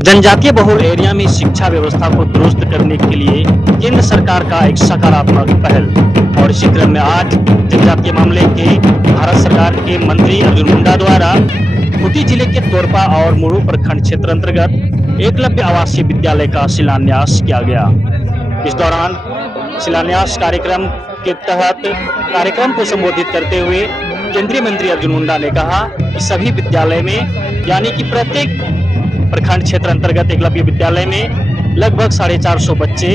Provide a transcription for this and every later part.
जनजातीय बहुल एरिया में शिक्षा व्यवस्था को दुरुस्त करने के लिए केंद्र सरकार का एक सकारात्मक पहल। और इसी क्रम में आज जनजातीय मामले के भारत सरकार के मंत्री अर्जुन मुंडा द्वारा खूंटी जिले के तोरपा और मुरू प्रखंड क्षेत्र अंतर्गत एकलव्य आवासीय विद्यालय का शिलान्यास किया गया। इस दौरान शिलान्यास कार्यक्रम के तहत कार्यक्रम को संबोधित करते हुए केंद्रीय मंत्री अर्जुन मुंडा ने कहा कि सभी विद्यालय में यानी कि प्रत्येक प्रखंड क्षेत्र अंतर्गत एकलव्य विद्यालय में लगभग 450 बच्चे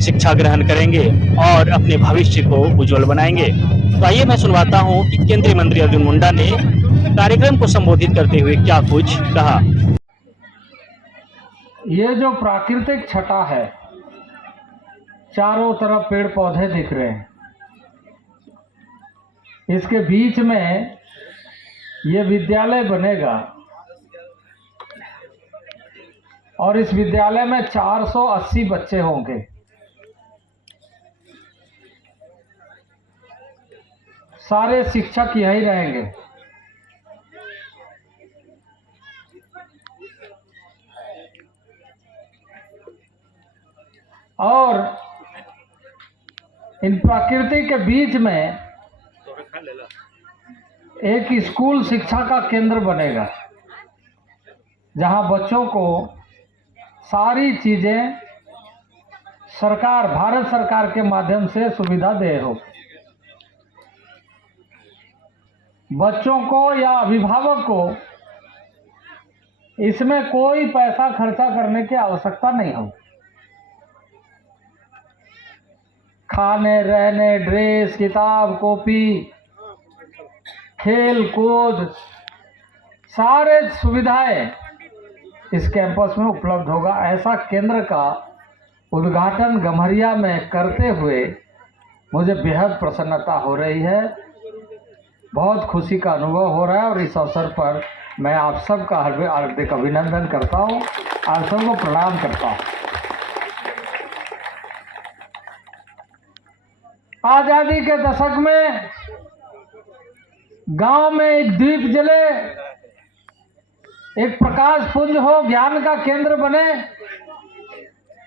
शिक्षा ग्रहण करेंगे और अपने भविष्य को उज्जवल बनाएंगे। तो आइए मैं सुनवाता हूं कि केंद्रीय मंत्री अर्जुन मुंडा ने कार्यक्रम को संबोधित करते हुए क्या कुछ कहा। ये जो प्राकृतिक छटा है, चारों तरफ पेड़ पौधे दिख रहे हैं, इसके बीच में ये विद्यालय बनेगा और इस विद्यालय में 480 बच्चे होंगे। सारे शिक्षक यहीं रहेंगे। और इन प्रकृति के बीच में एक स्कूल शिक्षा का केंद्र बनेगा, जहां बच्चों को सारी चीजें सरकार, भारत सरकार के माध्यम से सुविधा दे हो। बच्चों को या अभिभावक को इसमें कोई पैसा खर्चा करने की आवश्यकता नहीं हो। खाने, रहने, ड्रेस, किताब, कॉपी, खेल कूद, सारे सुविधाएं इस कैंपस में उपलब्ध होगा। ऐसा केंद्र का उद्घाटन गम्हरिया में करते हुए मुझे बेहद प्रसन्नता हो रही है, बहुत खुशी का अनुभव हो रहा है। और इस अवसर पर मैं आप सबका हार्दिक अभिनंदन करता हूँ, आप सबको प्रणाम करता हूँ। आजादी के दशक में गांव में एक दीप जले, एक प्रकाश पुंज हो, ज्ञान का केंद्र बने,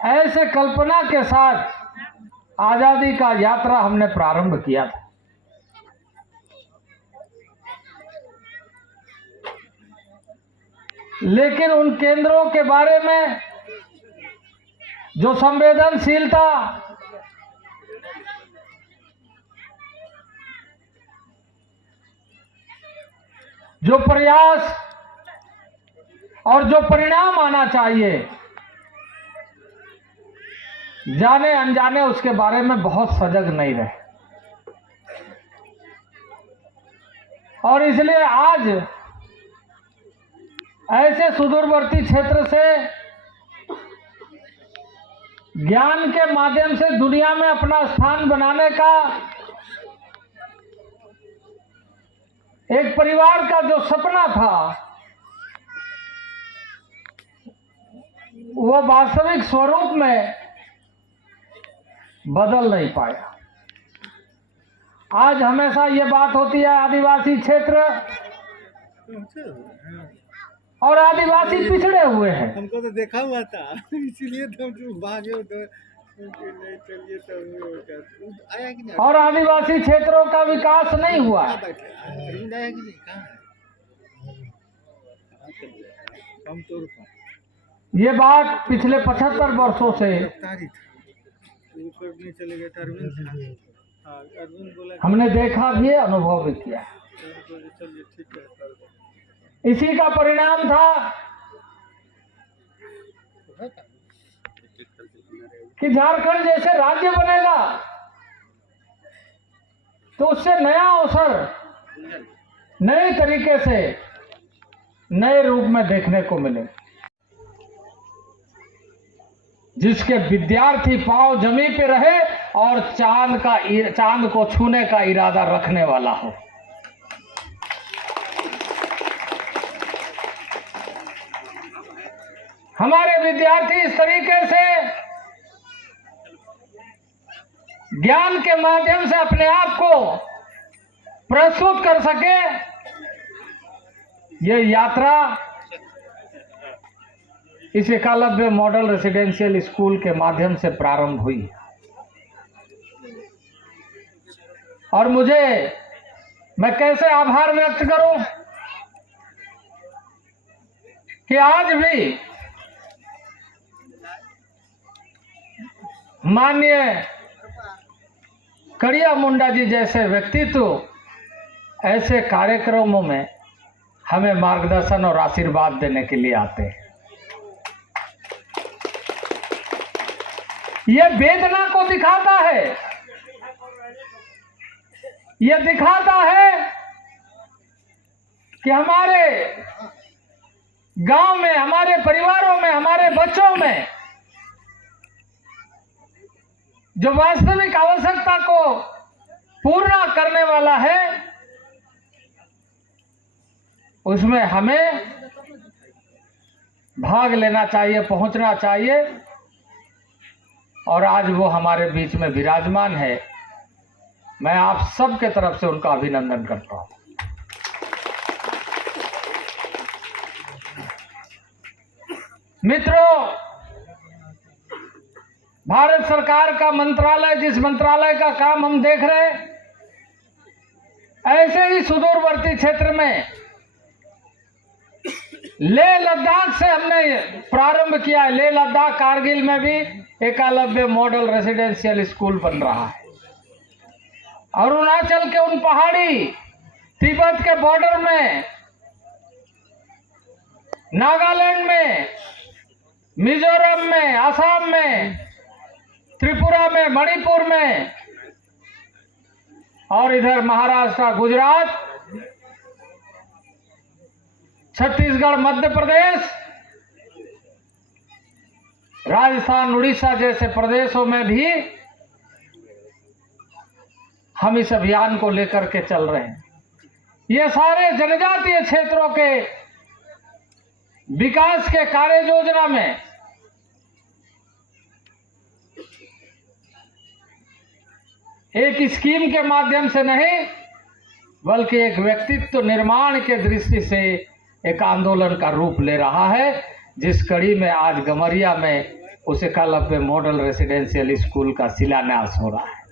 ऐसे कल्पना के साथ आजादी का यात्रा हमने प्रारंभ किया था। लेकिन उन केंद्रों के बारे में जो संवेदनशीलता, जो प्रयास और जो परिणाम आना चाहिए, जाने अनजाने उसके बारे में बहुत सजग नहीं रहे। और इसलिए आज ऐसे सुदूरवर्ती क्षेत्र से ज्ञान के माध्यम से दुनिया में अपना स्थान बनाने का एक परिवार का जो सपना था, वो वास्तविक स्वरूप में बदल नहीं पाया। आज हमेशा ये बात होती है आदिवासी क्षेत्र और आदिवासी पिछड़े हुए हैं। हमको तो देखा हुआ था, इसीलिए तो हम भागे चलिए तो आया कि नहीं। और आदिवासी क्षेत्रों का विकास नहीं हुआ। आया कि नहीं, कहाँ है? हम तो ये बात पिछले 75 वर्षों से ऊपर नहीं चले गए। अरविंद बोला हमने देखा भी है, अनुभव भी किया। चलिए ठीक है। इसी का परिणाम था कि झारखंड जैसे राज्य बनेगा तो उससे नया अवसर नए तरीके से, नए रूप में देखने को मिले, जिसके विद्यार्थी पांव जमीन पे रहे और चांद को छूने का इरादा रखने वाला हो। हमारे विद्यार्थी इस तरीके से ज्ञान के माध्यम से अपने आप को प्रस्तुत कर सके, ये यात्रा इस एकलव्य मॉडल रेसिडेंशियल स्कूल के माध्यम से प्रारंभ हुई। और मैं कैसे आभार व्यक्त करूं कि आज भी माननीय कड़िया मुंडा जी जैसे व्यक्तित्व ऐसे कार्यक्रमों में हमें मार्गदर्शन और आशीर्वाद देने के लिए आते हैं। यह वेदना को दिखाता है, यह दिखाता है कि हमारे गांव में, हमारे परिवारों में, हमारे बच्चों में जो वास्तविक आवश्यकता को पूर्ण करने वाला है, उसमें हमें भाग लेना चाहिए, पहुंचना चाहिए। और आज वो हमारे बीच में विराजमान है। मैं आप सबके तरफ से उनका अभिनंदन करता हूं। मित्रों, भारत सरकार का मंत्रालय, जिस मंत्रालय का काम हम देख रहे हैं, ऐसे ही सुदूरवर्ती क्षेत्र में लेह लद्दाख से हमने प्रारंभ किया है। लेह लद्दाख कारगिल में भी एकलव्य मॉडल रेसिडेंशियल स्कूल बन रहा है। अरुणाचल के उन पहाड़ी, तिब्बत के बॉर्डर में, नागालैंड में, मिजोरम में, असम में, त्रिपुरा में, मणिपुर में, और इधर महाराष्ट्र, गुजरात, छत्तीसगढ़, मध्य प्रदेश, राजस्थान, उड़ीसा जैसे प्रदेशों में भी हम इस अभियान को लेकर के चल रहे हैं। ये सारे जनजातीय क्षेत्रों के विकास के कार्य योजना में एक स्कीम के माध्यम से नहीं, बल्कि एक व्यक्तित्व निर्माण के दृष्टि से एक आंदोलन का रूप ले रहा है, जिस कड़ी में आज गमरिया में उस एकलव्य मॉडल रेसिडेंशियल स्कूल का शिलान्यास हो रहा है।